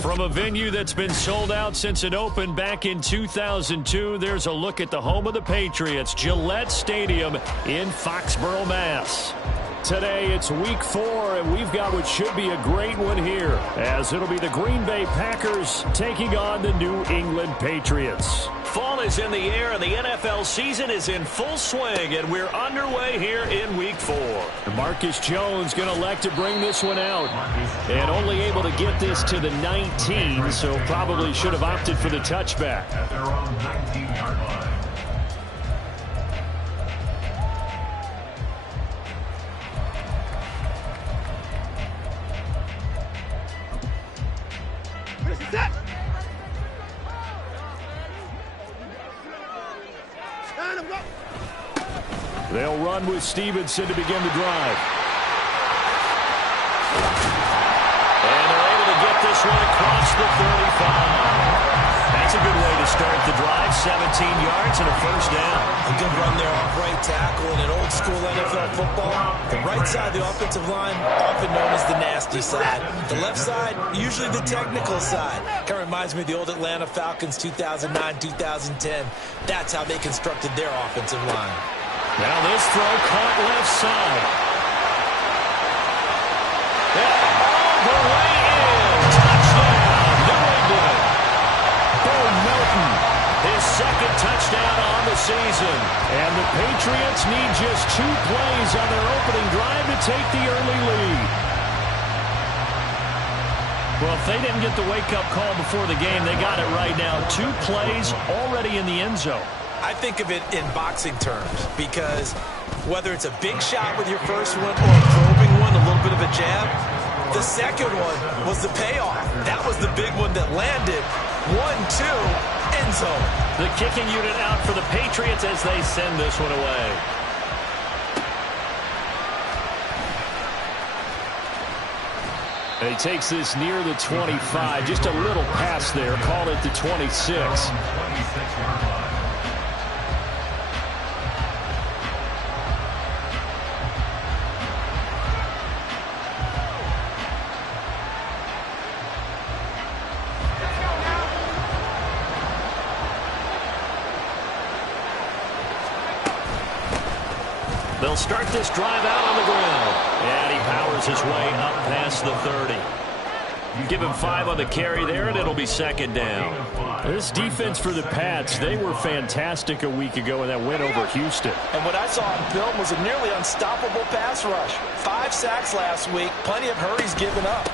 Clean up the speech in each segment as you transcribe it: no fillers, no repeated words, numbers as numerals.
From a venue that's been sold out since it opened back in 2002, there's a look at the home of the Patriots, Gillette Stadium in Foxborough, Mass. Today, it's week 4, and we've got what should be a great one here, as it'll be the Green Bay Packers taking on the New England Patriots. Fall is in the air, and the NFL season is in full swing, and we're underway here in week 4. Marcus Jones going to elect to bring this one out, and only able to get this to the 19, so probably should have opted for the touchback. At their own 19-yard line. They'll run with Stevenson to begin the drive. And they're able to get this one across the 35. That's a good way to start the drive. 17 yards and a first down. A good run there off right tackle in an old school NFL football. The right side of the offensive line, often known as the nasty side. The left side, usually the technical side. Kind of reminds me of the old Atlanta Falcons 2009-2010. That's how they constructed their offensive line. Now this throw caught left side. All the way in. Touchdown, New England. Bo Melton, his second touchdown on the season. And the Patriots need just 2 plays on their opening drive to take the early lead. Well, if they didn't get the wake-up call before the game, they got it right now. 2 plays already in the end zone. I think of it in boxing terms because whether it's a big shot with your first one or a probing one, a little bit of a jab, the second one was the payoff. That was the big one that landed. 1-2, end zone. The kicking unit out for the Patriots as they send this one away. And he takes this near the 25. Just a little pass there. Called it the 26. 26-yard line. They'll start this drive out on the ground. And he powers his way up past the 30. Give him 5 on the carry there, and it'll be second down. This defense for the Pats, they were fantastic a week ago in that win over Houston. And what I saw on film was a nearly unstoppable pass rush. 5 sacks last week, plenty of hurries given up.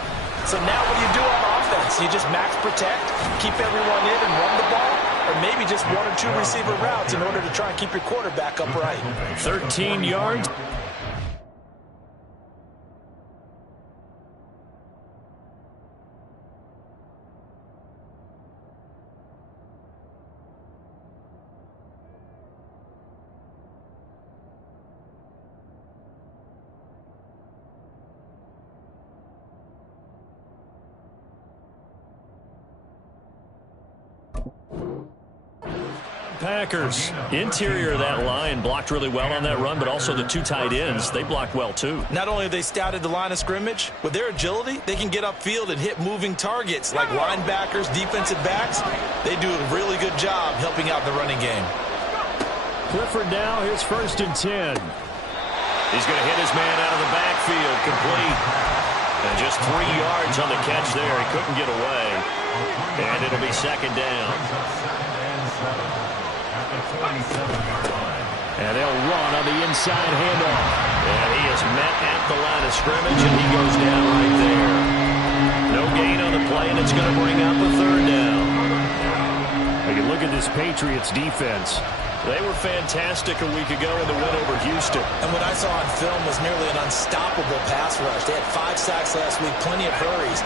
So now what do you do on offense? You just max protect, keep everyone in and run the ball? Or maybe just 1 or 2 receiver routes in order to try and keep your quarterback upright. 13 yards. Packers. Interior of that line blocked really well on that run, but also the 2 tight ends, they blocked well too. Not only have they scouted the line of scrimmage, with their agility, they can get upfield and hit moving targets like linebackers, defensive backs. They do a really good job helping out the running game. Clifford now, his 1st and 10. He's going to hit his man out of the backfield, complete. And just 3 yards on the catch there. He couldn't get away. And it'll be second down. And they'll run on the inside handoff. And he is met at the line of scrimmage, and he goes down right there. No gain on the play, and it's going to bring up a 3rd down. We can look at this Patriots defense. They were fantastic a week ago in the win over Houston. And what I saw on film was nearly an unstoppable pass rush. They had 5 sacks last week, plenty of hurries.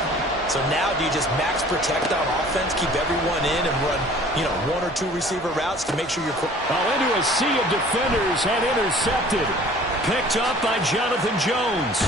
So now do you just max protect on offense, keep everyone in, and run, 1 or 2 receiver routes to make sure you're... Into a sea of defenders and intercepted. Picked up by Jonathan Jones.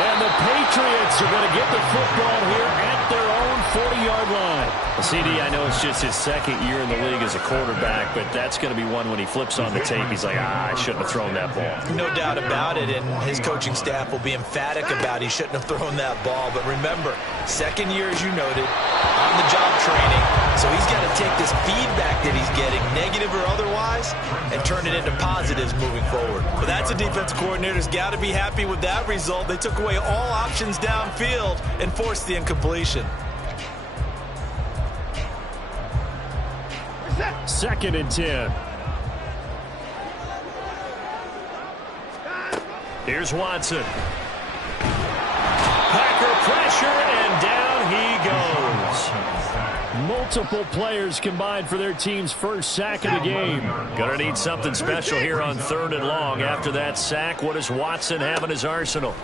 And the Patriots are going to get the football here at their own 40-yard line. CD, I know it's just his 2nd year in the league as a quarterback, but that's going to be one when he flips on the tape, he's like, I shouldn't have thrown that ball. No doubt about it, and his coaching staff will be emphatic about he shouldn't have thrown that ball. But remember, Second year, as you noted, on-the-job training. So he's got to take this feedback that he's getting, negative or otherwise, and turn it into positives moving forward. But that's a defense coordinator's got to be happy with that result. They took away all options downfield and forced the incompletion. Second and 10. Here's Watson. Packer pressure, and down he goes. Multiple players combined for their team's first sack of the game. Gonna need something special here on 3rd and long. After that sack, what does Watson have in his arsenal?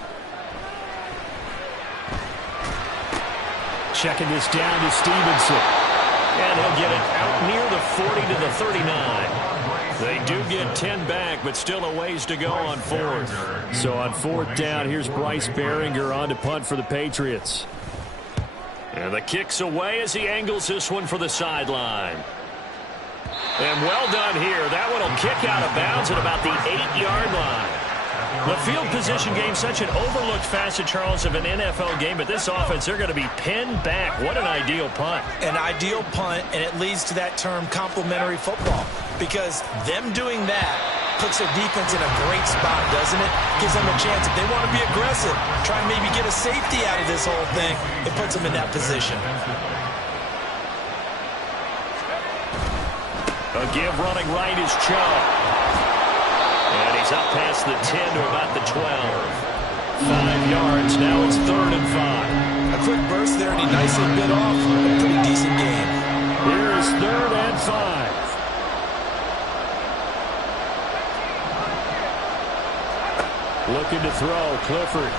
Checking this down to Stevenson. And he'll get it out near the 40 to the 39. They do get 10 back, but still a ways to go on 4th. So on 4th down, here's Bryce Behringer on to punt for the Patriots. And the kick's away as he angles this one for the sideline. And well done here. That one will kick out of bounds at about the 8-yard line. The field position game, such an overlooked facet, Charles, of an NFL game. But this offense, they're going to be pinned back. What an ideal punt. An ideal punt, and it leads to that term complementary football. Because them doing that puts their defense in a great spot, doesn't it? Gives them a chance. If they want to be aggressive, try and maybe get a safety out of this whole thing, it puts them in that position. A give running right is Chubb. And he's up past the 10 to about the 12. 5 yards. Now it's 3rd and 5. A quick burst there, and he nicely bit off a pretty decent game. Here is 3rd and 5. Looking to throw, Clifford.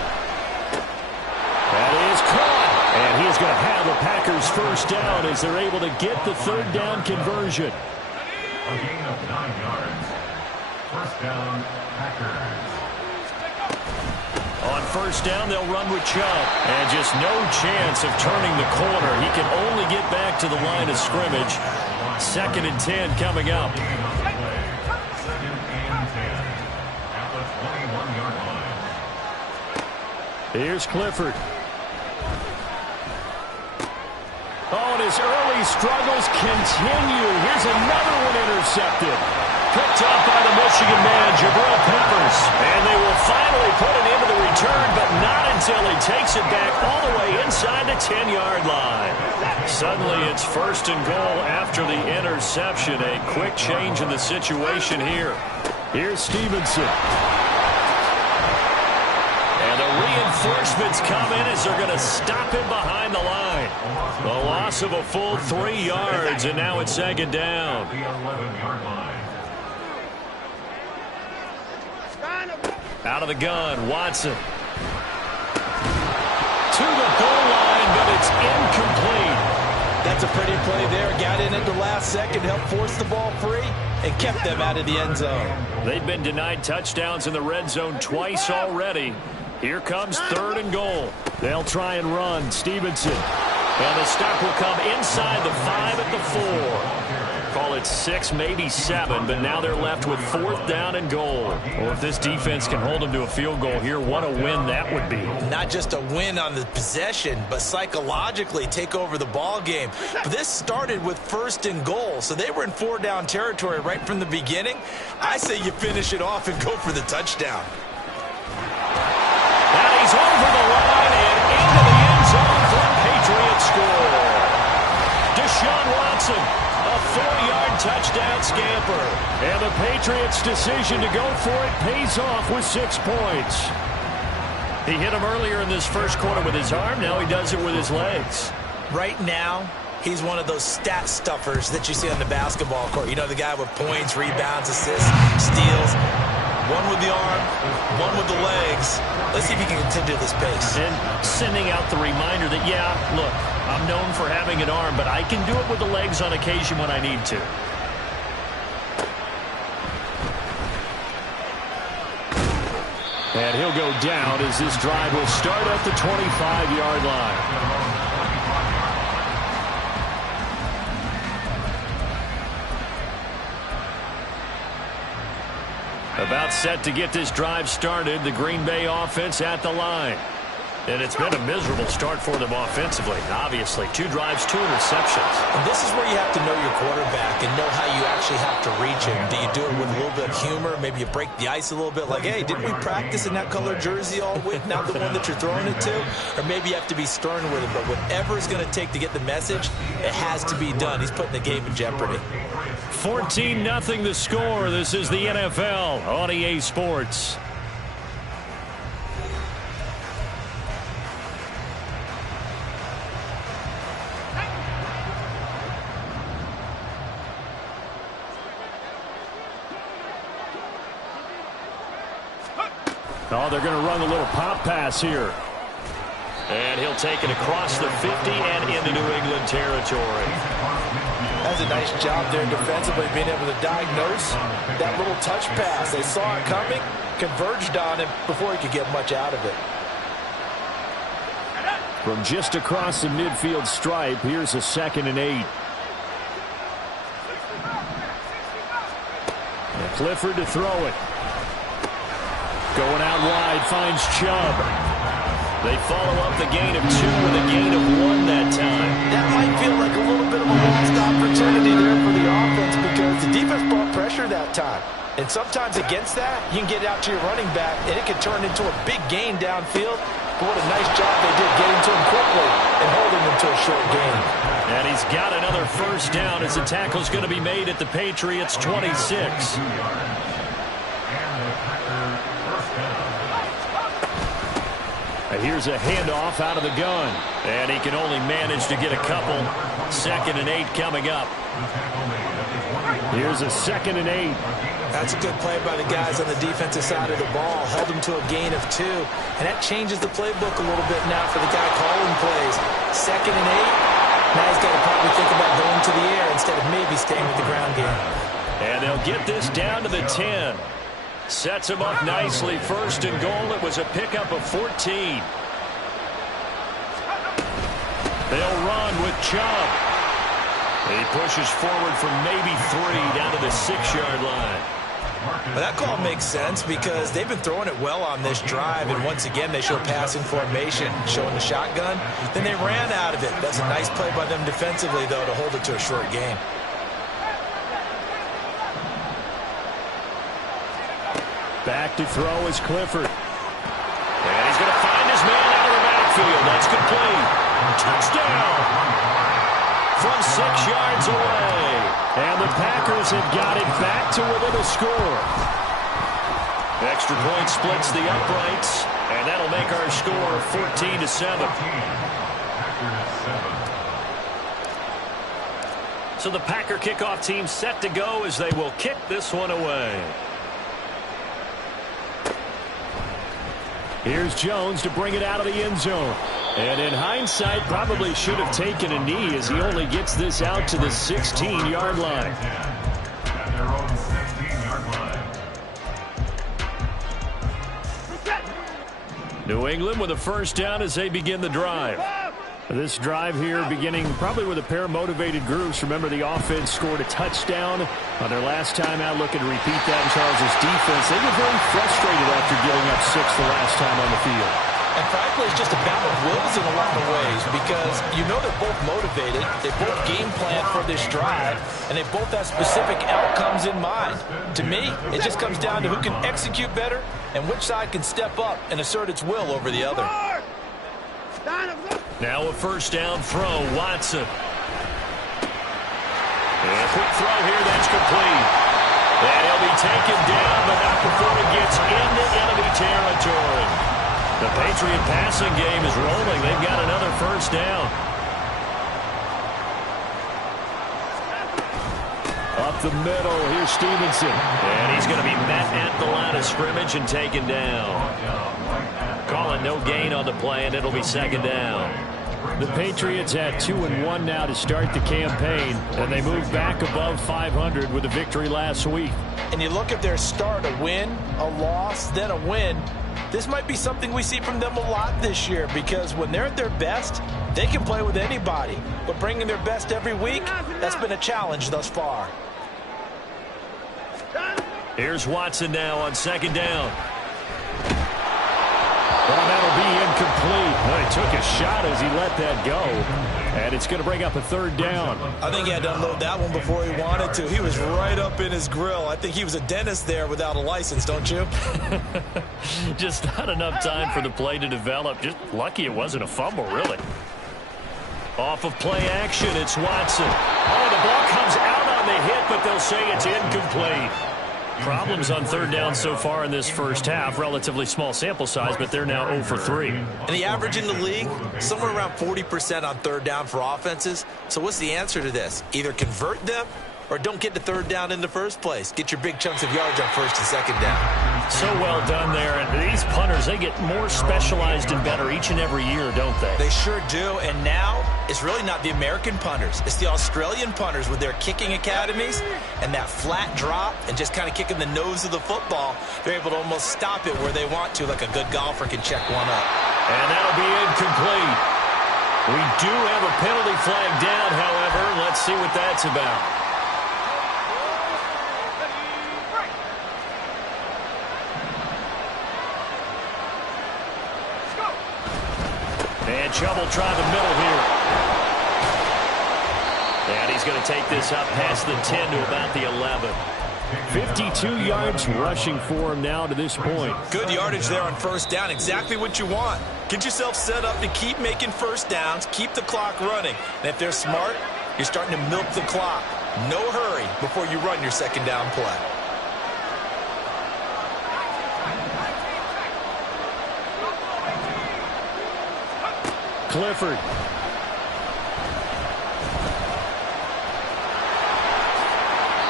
That is caught. And he's going to have the Packers first down as they're able to get the 3rd down conversion. A gain of 9 yards. First down, Packers. On 1st down, they'll run with Chubb. And just no chance of turning the corner. He can only get back to the line of scrimmage. 2nd and 10 coming up. Here's Clifford. Oh, and his early struggles continue. Here's another one intercepted. Picked off by the Michigan man, Jabril Peppers. And they will finally put it into the return, but not until he takes it back all the way inside the 10-yard line. Suddenly it's 1st and goal after the interception. A quick change in the situation here. Here's Stevenson. And the reinforcements come in as they're going to stop him behind the line. The loss of a full 3 yards, and now it's 2nd down. Out of the gun, Watson. To the goal line, but it's incomplete. That's a pretty play there. Got in at the last second, helped force the ball free, and kept them out of the end zone. They've been denied touchdowns in the red zone twice already. Here comes 3rd and goal. They'll try and run. Stevenson. And the stop will come inside the 5 at the 4. Call it 6, maybe 7, but now they're left with 4th down and goal. Well, if this defense can hold them to a field goal here, what a win that would be. Not just a win on the possession, but psychologically take over the ball game. But this started with 1st and goal, so they were in 4-down territory right from the beginning. I say you finish it off and go for the touchdown. And he's over the line and into the end zone for a Patriot score. Deshaun Watson, a 4-yard touchdown scamper. And the Patriots' decision to go for it pays off with 6 points. He hit him earlier in this first quarter with his arm. Now he does it with his legs. Right now, he's one of those stat stuffers that you see on the basketball court. You know, the guy with points, rebounds, assists, steals. One with the arm, one with the legs. Let's see if he can continue this pace. And sending out the reminder that, yeah, look, I'm known for having an arm, but I can do it with the legs on occasion when I need to. And he'll go down as this drive will start at the 25-yard line. About set to get this drive started. The Green Bay offense at the line. And it's been a miserable start for them offensively. Obviously, 2 drives, 2 interceptions. And this is where you have to know your quarterback and know how you actually have to reach him. Do you do it with a little bit of humor? Maybe you break the ice a little bit like, hey, didn't we practice in that color jersey all week, not the one that you're throwing it to? Or maybe you have to be stern with him. But whatever it's going to take to get the message, it has to be done. He's putting the game in jeopardy. 14-0 the score. This is the NFL on EA Sports. Oh, they're going to run a little pop pass here. And he'll take it across the 50 and into New England territory. That's a nice job there defensively, being able to diagnose that little touch pass. They saw it coming, converged on him before he could get much out of it. From just across the midfield stripe, here's a 2nd and 8. And Clifford to throw it. Going out wide, finds Chubb. They follow up the gain of 2 with a gain of 1 that time. That might feel like a little bit of a lost opportunity there for the offense because the defense brought pressure that time. And sometimes against that, you can get out to your running back, and it can turn into a big gain downfield. But what a nice job they did getting to him quickly and holding him to a short gain. And he's got another first down as the tackle's going to be made at the Patriots' 26. Here's a handoff out of the gun. And he can only manage to get a couple. 2nd and 8 coming up. Here's a 2nd and 8. That's a good play by the guys on the defensive side of the ball. Held him to a gain of 2. And that changes the playbook a little bit now for the guy calling plays. 2nd and 8. Now he's got to probably think about going to the air instead of maybe staying with the ground game. And they'll get this down to the 10. Sets him up nicely. 1st and goal. It was a pickup of 14. They'll run with Chubb. He pushes forward for maybe 3 down to the 6-yard line. Well, that call makes sense because they've been throwing it well on this drive, and once again they show passing formation, showing the shotgun. Then they ran out of it. That's a nice play by them defensively, though, to hold it to a short game. Back to throw is Clifford. And he's going to find his man out of the backfield. That's complete. Touchdown. From 6 yards away. And the Packers have got it back to within a score. Extra point splits the uprights. And that'll make our score 14-7. So the Packer kickoff team set to go as they will kick this one away. Here's Jones to bring it out of the end zone. And in hindsight, probably should have taken a knee as he only gets this out to the 16-yard line. New England with a first down as they begin the drive. This drive here beginning probably with a pair of motivated groups. Remember, the offense scored a touchdown on their last time out. Looking to repeat that in Charles' defense. They get very frustrated after giving up 6 the last time on the field. And frankly, it's just a battle of wills in a lot of ways because you know they're both motivated. They both game plan for this drive, and they both have specific outcomes in mind. To me, it just comes down to who can execute better and which side can step up and assert its will over the other. Now a first down throw, Watson. And a quick throw here, that's complete. And he'll be taken down, but not before he gets into enemy territory. The Patriot passing game is rolling. They've got another first down. Up the middle, here's Stevenson. And he's going to be met at the line of scrimmage and taken down. Calling no gain on the play, and it'll be second down. The Patriots at 2-1 now to start the campaign, and they move back above 500 with a victory last week. And you look at their start, a win, a loss, then a win. This might be something we see from them a lot this year because when they're at their best, they can play with anybody. But bringing their best every week, that's been a challenge thus far. Here's Watson now on second down. Well, that'll be incomplete. took a shot as he let that go. And it's going to bring up a third down. I think he had to unload that one before he wanted to. He was right up in his grill. I think he was a dentist there without a license, don't you? Just not enough time for the play to develop. Just lucky it wasn't a fumble, really. Off of play action, it's Watson. Oh, the ball comes out on the hit, but they'll say it's incomplete. Problems on third down so far in this first half. Relatively small sample size, but they're now 0 for 3. And the average in the league, somewhere around 40% on third down for offenses. So what's the answer to this? Either convert them or don't get to third down in the first place. Get your big chunks of yards on first and second down. So well done there. And these punters, they get more specialized and better each and every year, don't they? They sure do. And now it's really not the American punters. It's the Australian punters with their kicking academies and that flat drop and just kind of kicking the nose of the football. They're able to almost stop it where they want to, like a good golfer can check one up. And that'll be incomplete. We do have a penalty flag down, however. Let's see what that's about. And Chubb will try the middle here. And he's going to take this up past the 10 to about the 11. 52 yards rushing for him now to this point. Good yardage there on first down. Exactly what you want. Get yourself set up to keep making first downs. Keep the clock running. And if they're smart, you're starting to milk the clock. No hurry before you run your second down play. Clifford.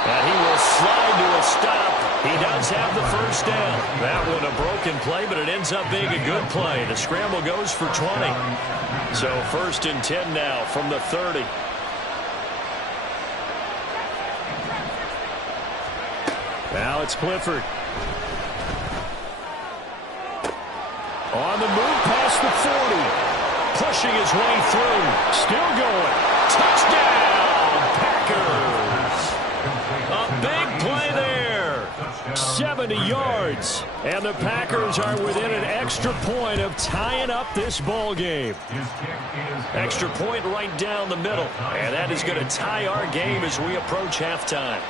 And he will slide to a stop. He does have the first down. That one a broken play, but it ends up being a good play. The scramble goes for 20. So 1st and 10 now from the 30. Now it's Clifford. On the move past the 40. Pushing his way through. Still going. Touchdown, Packers. A big play there. 70 yards. And the Packers are within an extra point of tying up this ball game. Extra point right down the middle. And that is going to tie our game as we approach halftime.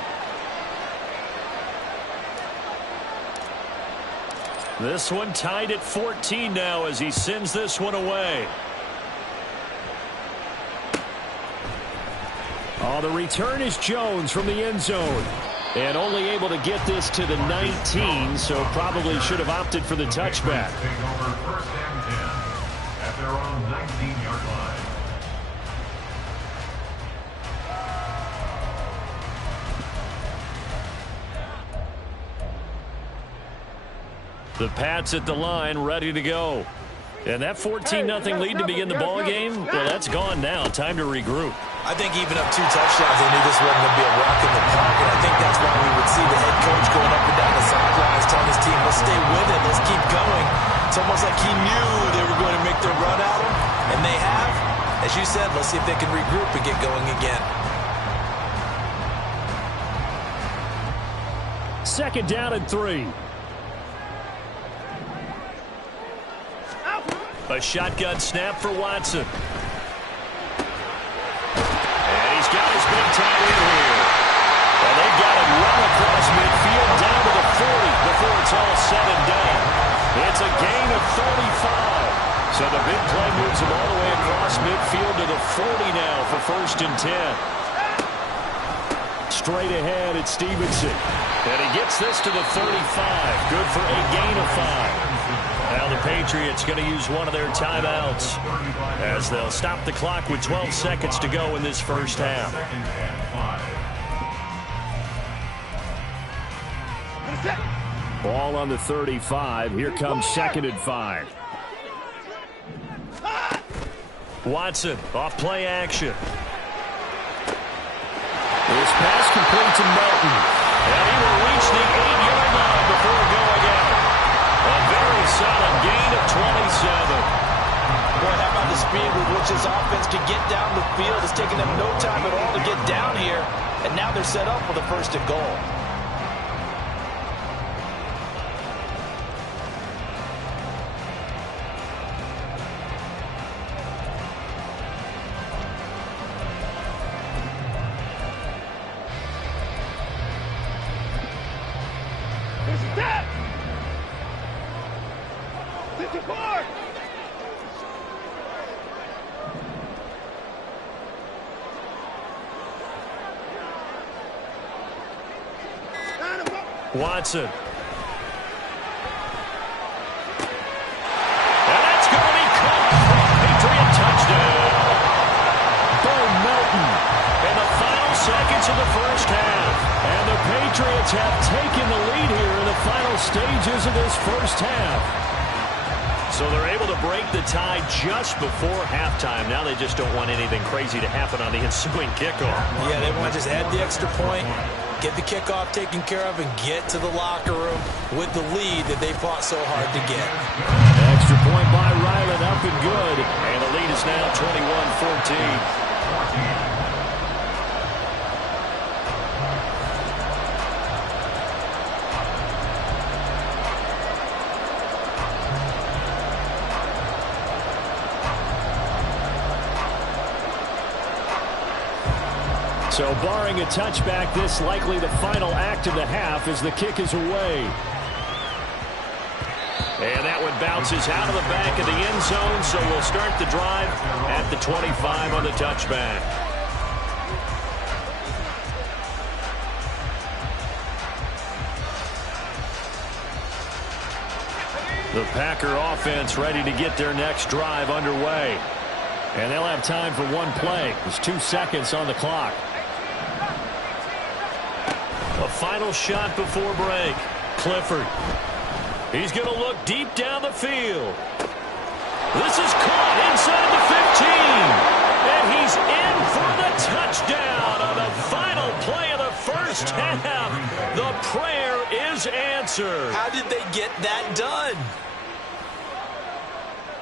This one tied at 14 now as he sends this one away. Oh, the return is Jones from the end zone. And only able to get this to the 19, so probably should have opted for the touchback. Take over 1st and 10 at their own 19-yard line. The Pats at the line, ready to go. And that 14-0 lead to begin the ball game, well, that's gone now. Time to regroup. I think even up 2 touchdowns, they knew this wasn't going to be a walk in the park, and I think that's why we would see the head coach going up and down the sidelines telling his team, let's stay with it, let's keep going. It's almost like he knew they were going to make their run at him, and they have. As you said, let's see if they can regroup and get going again. 2nd down and 3. A shotgun snap for Watson. And he's got his big tight end here. And they've got him well across midfield down to the 40 before it's all said and done. It's a gain of 35. So the big play moves him all the way across midfield to the 40 now for 1st and 10. Straight ahead, it's Stevenson. And he gets this to the 35. Good for a gain of 5. Now the Patriots going to use one of their timeouts as they'll stop the clock with 12 seconds to go in this first half. Ball on the 35. Here comes 2nd and 5. Watson off play action. This pass complete to Melton. And he will reach the 8-yard line before going out. A very solid gain of 27. Boy, how about the speed with which this offense can get down the field? It's taken them no time at all to get down here. And now they're set up with a 1st and goal. Watson. And that's going to be caught for a Patriot touchdown. Bo Melton in the final seconds of the first half. And the Patriots have taken the lead here in the final stages of this first half. So they're able to break the tie just before halftime. Now they just don't want anything crazy to happen on the ensuing kickoff. Yeah, they want to just add the extra point, get the kickoff taken care of, and get to the locker room with the lead that they fought so hard to get. Extra point by Ryland, up and good. And the lead is now 21-14. So barring a touchback, this likely the final act of the half as the kick is away. And that one bounces out of the back of the end zone, so we'll start the drive at the 25 on the touchback. The Packer offense ready to get their next drive underway. And they'll have time for one play. There's 2 seconds on the clock. A final shot before break. Clifford. He's going to look deep down the field. This is caught inside the 15. And he's in for the touchdown on the final play of the first half. The prayer is answered. How did they get that done?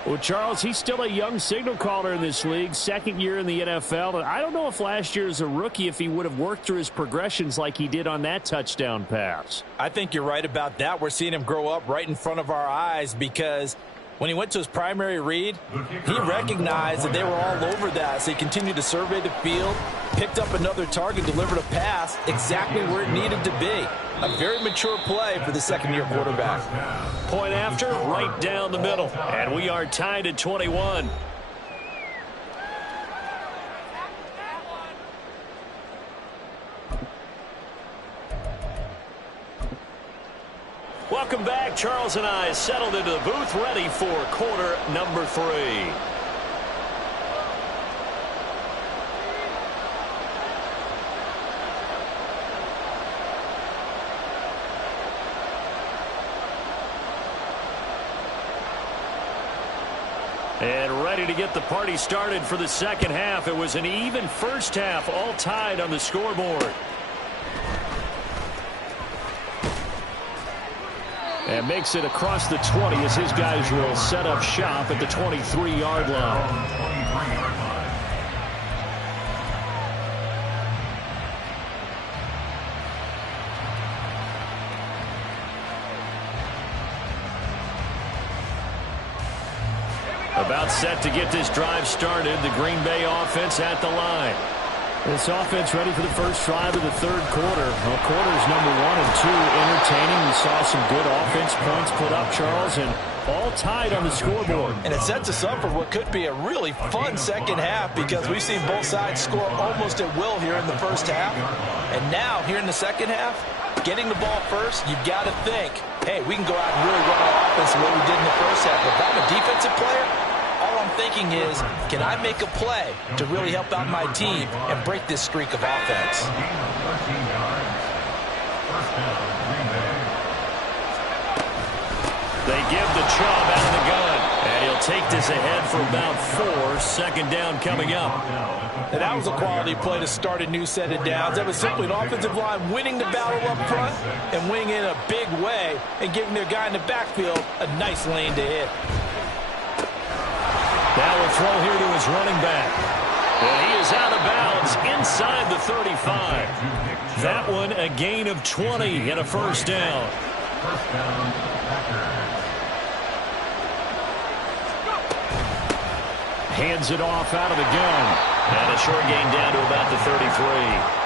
Well, Charles, he's still a young signal caller in this league, second year in the NFL. And I don't know if last year as a rookie, if he would have worked through his progressions like he did on that touchdown pass. I think you're right about that. We're seeing him grow up right in front of our eyes because when he went to his primary read, he recognized that they were all over that. So he continued to survey the field, picked up another target, delivered a pass exactly where it needed to be. A very mature play for the second-year quarterback. Point after, right down the middle. And we are tied at 21. Welcome back. Charles and I settled into the booth, ready for quarter number 3. And ready to get the party started for the second half. It was an even first half, all tied on the scoreboard. And makes it across the 20 as his guys will set up shop at the 23-yard line. About set to get this drive started. The Green Bay offense at the line. This offense ready for the first drive of the third quarter. Well, quarters number 1 and 2 entertaining. We saw some good offense points put up, Charles, and all tied on the scoreboard. And it sets us up for what could be a really fun second half because we've seen both sides score almost at will here in the first half. And now, here in the second half, getting the ball first, you've got to think, hey, we can go out and really run our offense the way we did in the first half. If I'm a defensive player, all I'm thinking is, can I make a play to really help out my team and break this streak of offense? They give the Chubb out of the gun, and he'll take this ahead for about 4. Second down coming up. And that was a quality play to start a new set of downs. That was simply an offensive line winning the battle up front and winning in a big way and giving their guy in the backfield a nice lane to hit. Now a throw here to his running back. And he is out of bounds inside the 35. That one a gain of 20 and a first down. First down, Packers. Hands it off out of the gun. And a short gain down to about the 33.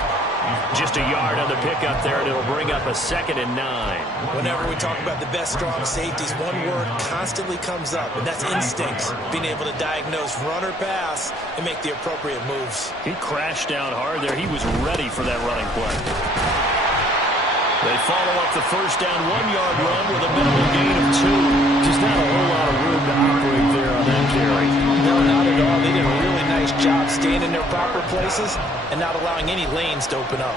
Just a yard on the pickup there, and it'll bring up a 2nd and 9. Whenever we talk about the best strong safeties, one word constantly comes up, and that's instincts. Being able to diagnose run or pass and make the appropriate moves. He crashed down hard there. He was ready for that running play. They follow up the first down 1-yard run with a minimal gain of 2. Just not a whole lot of room to operate there on that carry. No, not at all. They did a really nice job staying in their proper places and not allowing any lanes to open up.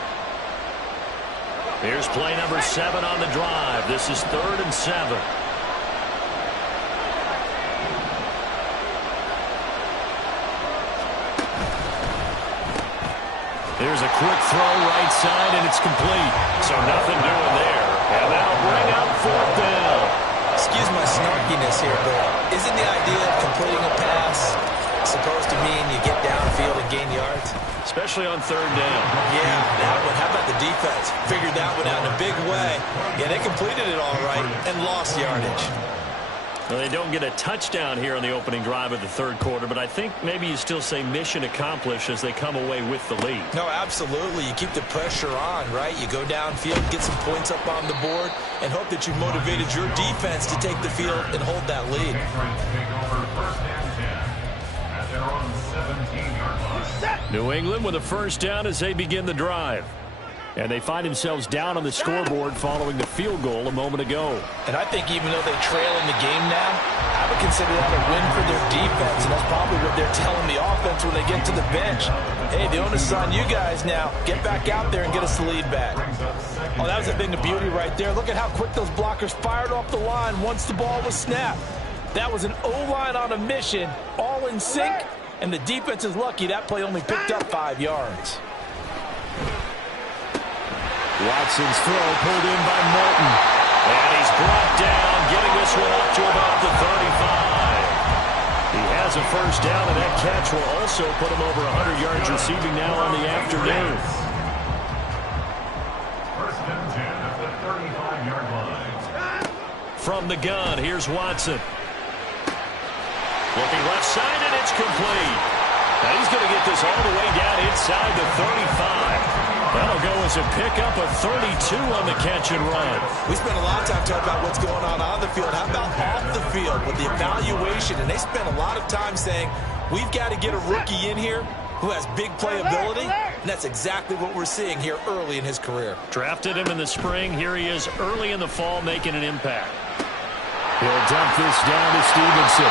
Here's play number 7 on the drive. This is 3rd and 7. There's a quick throw right side, and it's complete. So nothing doing there. And that'll bring up 4th down. Excuse my snarkiness here, but isn't the idea of completing a pass supposed to mean you get downfield and gain yards? Especially on 3rd down. Yeah, that one. How about the defense? Figured that one out in a big way. Yeah, they completed it all right and lost yardage. Well, they don't get a touchdown here on the opening drive of the 3rd quarter, but I think maybe you still say mission accomplished as they come away with the lead. No, absolutely. You keep the pressure on, right? You go downfield, get some points up on the board, and hope that you motivated your defense to take the field and hold that lead. New England with a first down as they begin the drive. And they find themselves down on the scoreboard following the field goal a moment ago. And I think even though they trail in the game now, I would consider that a win for their defense, and that's probably what they're telling the offense when they get to the bench. Hey, the onus is on you guys now. Get back out there and get us the lead back. Oh, that was a thing of beauty right there. Look at how quick those blockers fired off the line once the ball was snapped. That was an O-line on a mission, all in sync, and the defense is lucky that play only picked up 5 yards. Watson's throw pulled in by Morton. And he's brought down, getting this one up to about the 35. He has a first down, and that catch will also put him over 100 yards receiving now on the afternoon. First and 10 at the 35-yard line. From the gun, here's Watson. Looking left side, and it's complete. Now he's going to get this all the way down inside the 35. That'll go as a pickup of 32 on the catch and run. We spent a lot of time talking about what's going on the field. How about off the field with the evaluation? And they spent a lot of time saying, we've got to get a rookie in here who has big playability. And that's exactly what we're seeing here early in his career. Drafted him in the spring. Here he is early in the fall making an impact. He'll dump this down to Stevenson.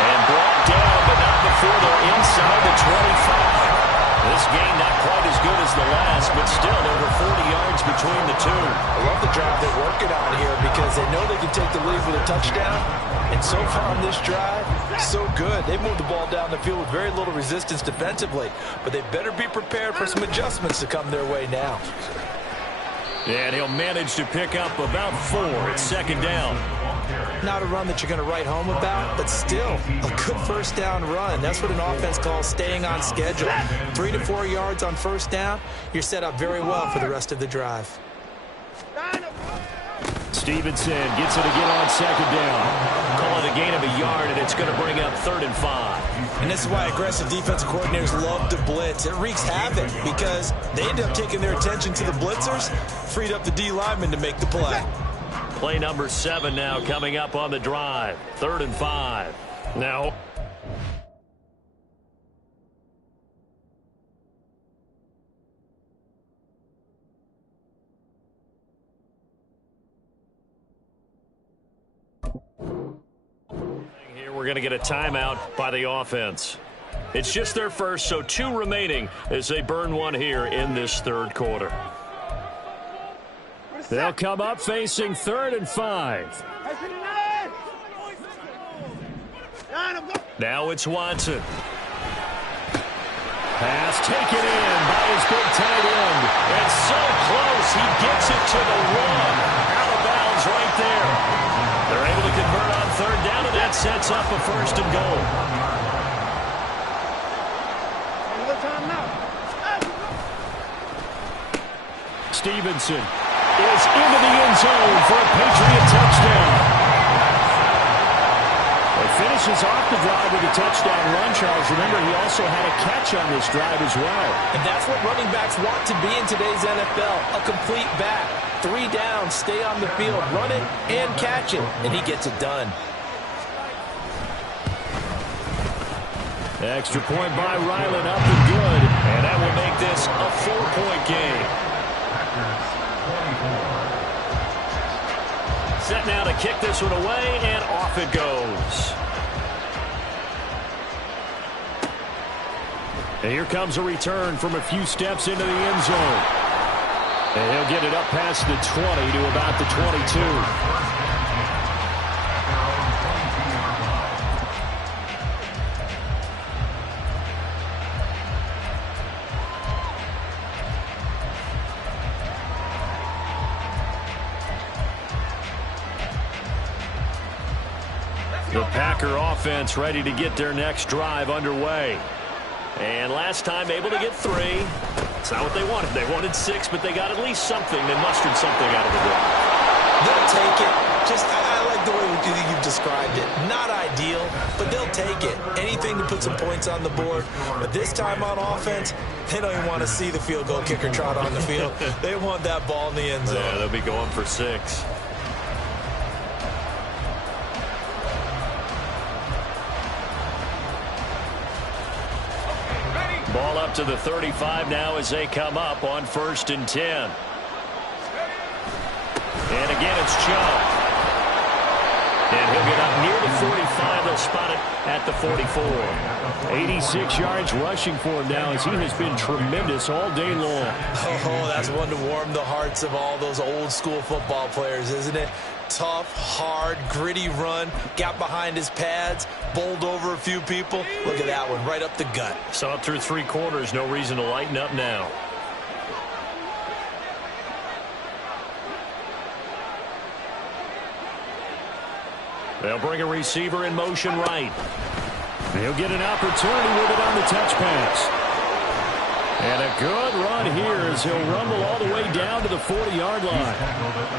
And brought down, but not before they're inside the 25. This game not quite as good as the last, but still over 40 yards between the two. I love the drive they're working on here because they know they can take the lead with a touchdown. And so far on this drive, so good. They moved the ball down the field with very little resistance defensively. But they better be prepared for some adjustments to come their way now. And he'll manage to pick up about 4 at 2nd down. Not a run that you're going to write home about, but still a good first down run. That's what an offense calls staying on schedule. 3 to 4 yards on first down, you're set up very well for the rest of the drive. Stevenson gets it again on 2nd down. Call it a gain of a yard, and it's going to bring up 3rd and 5. And this is why aggressive defensive coordinators love to blitz. It wreaks havoc because they end up taking their attention to the blitzers, freed up the D lineman to make the play. Play number 7 now coming up on the drive. 3rd and 5. Now, here we're going to get a timeout by the offense. It's just their first, so 2 remaining as they burn one here in this 3rd quarter. They'll come up facing 3rd and 5. Now it's Watson. Pass taken in by his big tight end. And so close, he gets it to the 1. Out of bounds right there. They're able to convert on 3rd down, and that sets up a 1st and goal. Stevenson is into the end zone for a Patriot touchdown. He finishes off the drive with a touchdown run, Charles. Remember, he also had a catch on this drive as well. And that's what running backs want to be in today's NFL, a complete back. 3 down, stay on the field, run it and catch it, and he gets it done. Extra point by Ryland, up and good. And that will make this a 4-point game. Packers 24, Set now to kick this one away, and off it goes. And here comes a return from a few steps into the end zone. And he'll get it up past the 20 to about the 22. The Packer offense ready to get their next drive underway. And last time able to get 3. It's not what they wanted. They wanted 6, but they got at least something. They mustered something out of the drive. They'll take it. I like the way you've described it. Not ideal, but they'll take it. Anything to put some points on the board. But this time on offense, they don't even want to see the field goal kicker trot on the field. They want that ball in the end zone. Yeah, they'll be going for 6. Ball up to the 35 now as they come up on 1st and 10. And again, it's Chubb. And he'll get up near the 45. They'll spot it at the 44. 86 yards rushing for him now as he has been tremendous all day long. Oh, that's one to warm the hearts of all those old school football players, isn't it? Tough, hard, gritty run, got behind his pads, bowled over a few people. Look at that one, right up the gut. Saw it through 3 quarters, no reason to lighten up now. They'll bring a receiver in motion right. He'll get an opportunity with it on the touch pass. And a good run here as he'll rumble all the way down to the 40-yard line.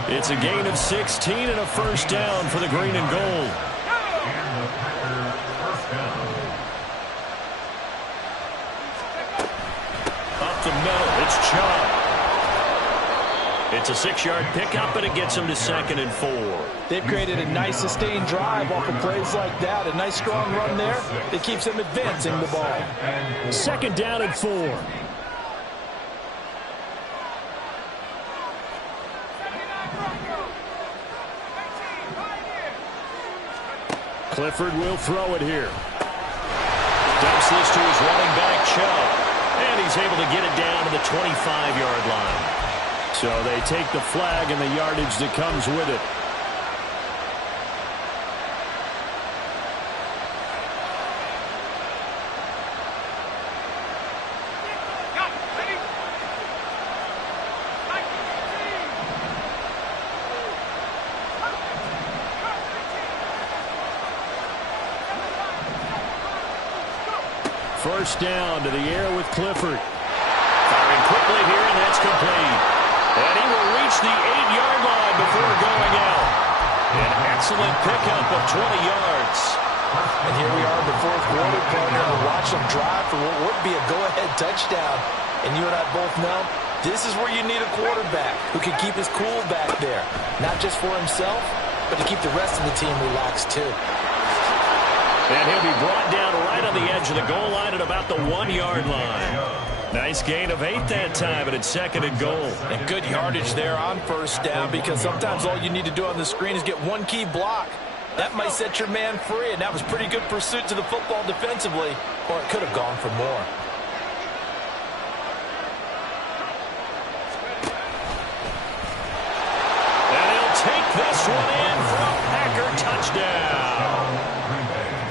It's a gain of 16 and a first down for the green and gold. Up the middle, it's Chubb. It's a 6-yard pickup, and it gets him to 2nd and 4. They've created a nice sustained drive off of plays like that. A nice strong run there. It keeps them advancing the ball. 2nd down and 4. Clifford will throw it here. Dumps this to his running back, Chubb. And he's able to get it down to the 25-yard line. So they take the flag and the yardage that comes with it. First down to the air with Clifford. Firing quickly here, and that's complete. And he will reach the 8-yard line before going out. An excellent pickup of 20 yards. And here we are in the 4th quarter, partner, to watch them drive for what would be a go-ahead touchdown. And you and I both know this is where you need a quarterback who can keep his cool back there. Not just for himself, but to keep the rest of the team relaxed too. And he'll be brought down right on the edge of the goal line at about the 1-yard line. Nice gain of 8 that time, and it's 2nd and goal. And good yardage there on first down, because sometimes all you need to do on the screen is get one key block. That might set your man free, and that was pretty good pursuit to the football defensively, or it could have gone for more. And he'll take this one in for a Packer touchdown.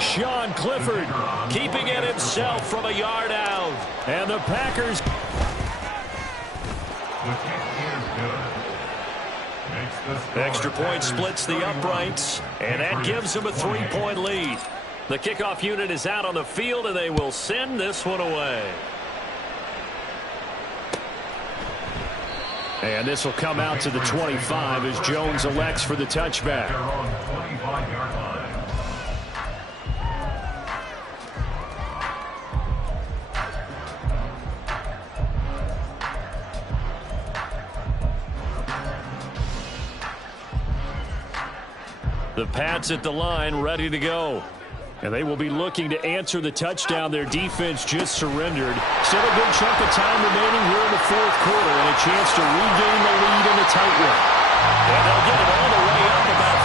Sean Clifford keeping it himself from a yard out. And the Packers. Extra point splits the uprights, and that gives them a 3-point lead. The kickoff unit is out on the field, and they will send this one away. And this will come out to the 25 as Jones elects for the touchback. The Pats at the line, ready to go. And they will be looking to answer the touchdown their defense just surrendered. Still a good chunk of time remaining here in the 4th quarter, and a chance to regain the lead in a tight one. And they'll get it all the way up about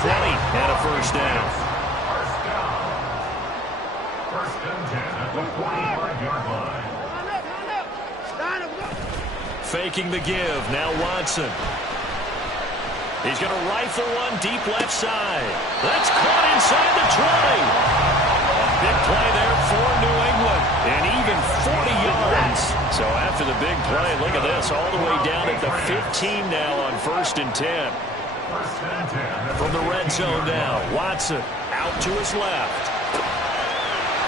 20 and a first down. First and 10 at the 45-yard line. Faking the give. Now Watson. He's going to rifle one deep left side. That's caught inside the 20. Big play there for New England. And even 40 yards. So after the big play, look at this. All the way down at the 15 now on first and 10. From the red zone now. Watson out to his left.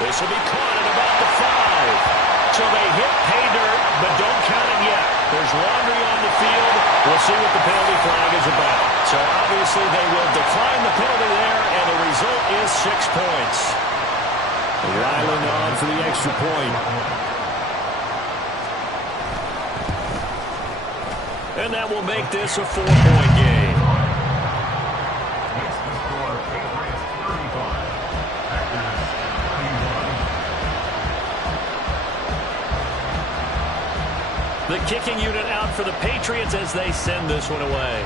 This will be caught at about the 5. So they hit pay dirt, but don't count it yet. There's laundry on the field. We'll see what the penalty flag is about. So obviously they will decline the penalty there, and the result is 6 points. Ryland on for the extra point. And that will make this a 4-point game. Makes the score Patriots 35. Packers 21. The kicking unit out for the Patriots as they send this one away.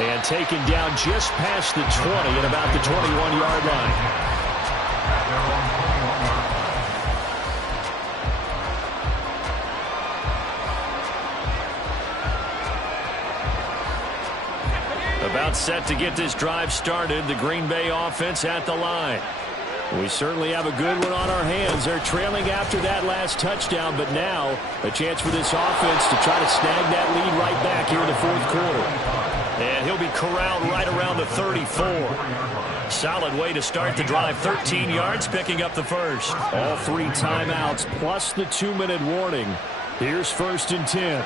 And taken down just past the 20 at about the 21-yard line. About set to get this drive started. The Green Bay offense at the line. We certainly have a good one on our hands. They're trailing after that last touchdown, but now a chance for this offense to try to snag that lead right back here in the fourth quarter. And he'll be corralled right around the 34. Solid way to start the drive. 13 yards, picking up the first. All 3 timeouts plus the 2-minute warning. Here's first and 10.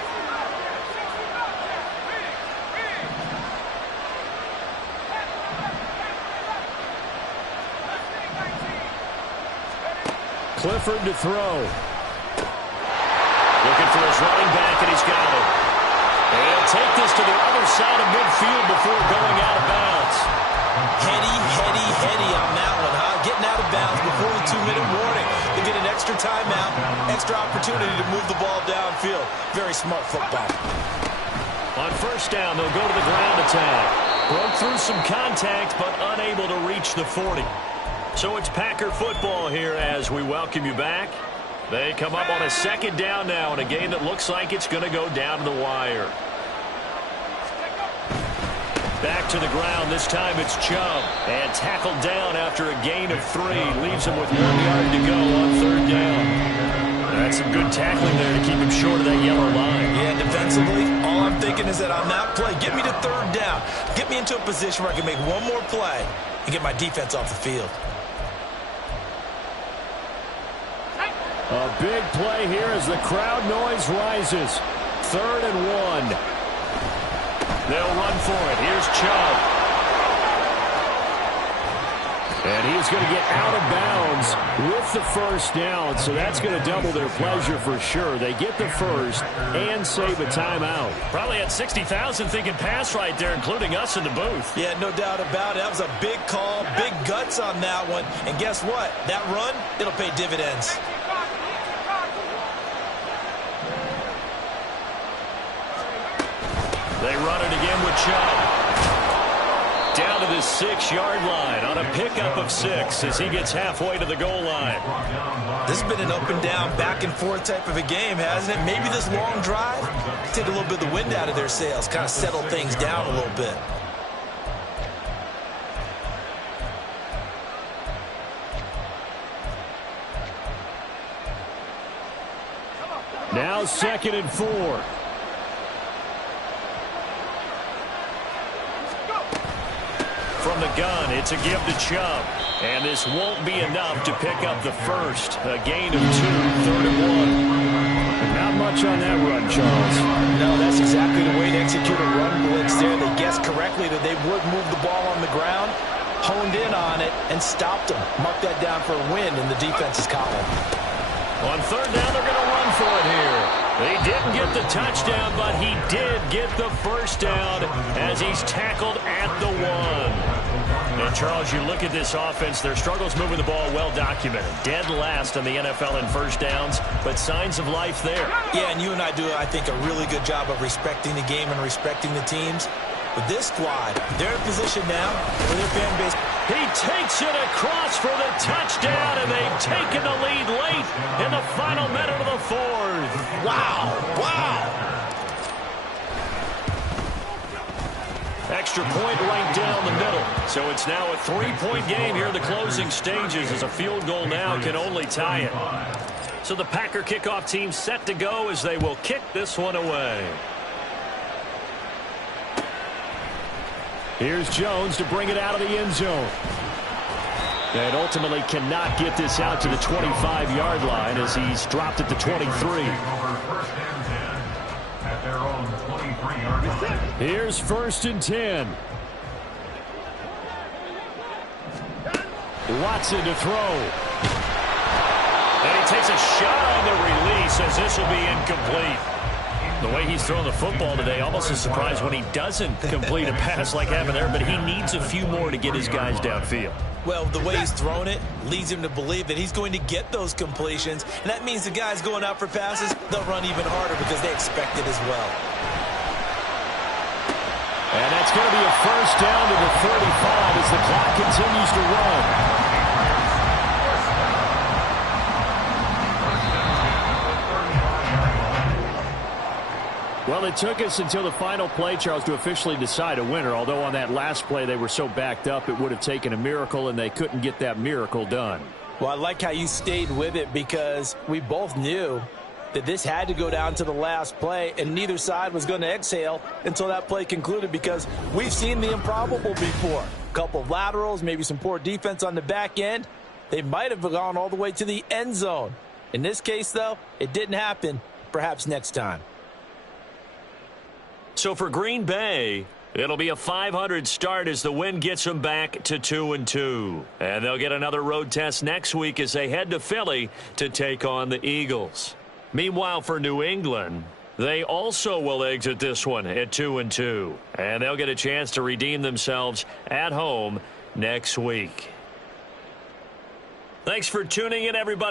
Clifford to throw. Looking for his running back, and he's got it. And he'll take this to the other side of midfield before going out of bounds. Heady on that one, huh? Getting out of bounds before the 2-minute warning. They get an extra timeout, extra opportunity to move the ball downfield. Very smart football. On first down, they'll go to the ground attack. Broke through some contact, but unable to reach the 40. So it's Packer football here as we welcome you back. They come up on a second down now in a game that looks like it's going to go down to the wire. Back to the ground. This time it's Chubb. And tackled down after a gain of 3. Leaves him with 1 yard to go on third down. That's some good tackling there to keep him short of that yellow line. Yeah, defensively, all I'm thinking is that on that play, get me to third down. Get me into a position where I can make one more play and get my defense off the field. A big play here as the crowd noise rises. 3rd and 1. They'll run for it. Here's Chubb. And he's going to get out of bounds with the first down, so that's going to double their pleasure for sure. They get the first and save a timeout. Probably had 60,000 thinking pass right there, including us in the booth. Yeah, no doubt about it. That was a big call, big guts on that one. And guess what? That run, it'll pay dividends. They run it again with Chubb. Down to the 6-yard line on a pickup of 6 as he gets halfway to the goal line. This has been an up and down, back and forth type of a game, hasn't it? Maybe this long drive, take a little bit of the wind out of their sails, kind of settle things down a little bit. Now 2nd and 4. From the gun, it's a give to Chubb. And this won't be enough to pick up the first. A gain of 2, 3rd and 1. Not much on that run, Charles. No, that's exactly the way to execute a run blitz there. They guessed correctly that they would move the ball on the ground, honed in on it, and stopped them. Mark that down for a win in the defense's column. On 3rd down, they're going to run for it here. They didn't get the touchdown, but he did get the first down as he's tackled at the 1. And, Charles, you look at this offense, their struggles moving the ball well documented. Dead last in the NFL in first downs, but signs of life there. Yeah, and you and I do, I think, a really good job of respecting the game and respecting the teams. But this squad, they're in position now for their fan base. He takes it across for the touchdown, and they've taken the lead late in the final minute of the fourth. Wow, wow. Extra point right down the middle. So it's now a 3-point game here in the closing stages, as a field goal now can only tie it. So the Packer kickoff team set to go as they will kick this one away. Here's Jones to bring it out of the end zone. And ultimately cannot get this out to the 25-yard line as he's dropped it to 23. Here's 1st and 10. Watson to throw. And he takes a shot on the release as this will be incomplete. The way he's throwing the football today, almost a surprise when he doesn't complete a pass like having there, but he needs a few more to get his guys downfield. Well, the way he's thrown it leads him to believe that he's going to get those completions, and that means the guys going out for passes, they'll run even harder because they expect it as well. And that's going to be a first down to the 35 as the clock continues to run. Well, it took us until the final play, Charles, to officially decide a winner, although on that last play they were so backed up it would have taken a miracle, and they couldn't get that miracle done. Well, I like how you stayed with it because we both knew that this had to go down to the last play, and neither side was going to exhale until that play concluded because we've seen the improbable before. A couple of laterals, maybe some poor defense on the back end. They might have gone all the way to the end zone. In this case, though, it didn't happen. Perhaps next time. So for Green Bay, it'll be a .500 start as the win gets them back to 2-2. And they'll get another road test next week as they head to Philly to take on the Eagles. Meanwhile, for New England, they also will exit this one at 2-2. And they'll get a chance to redeem themselves at home next week. Thanks for tuning in, everybody.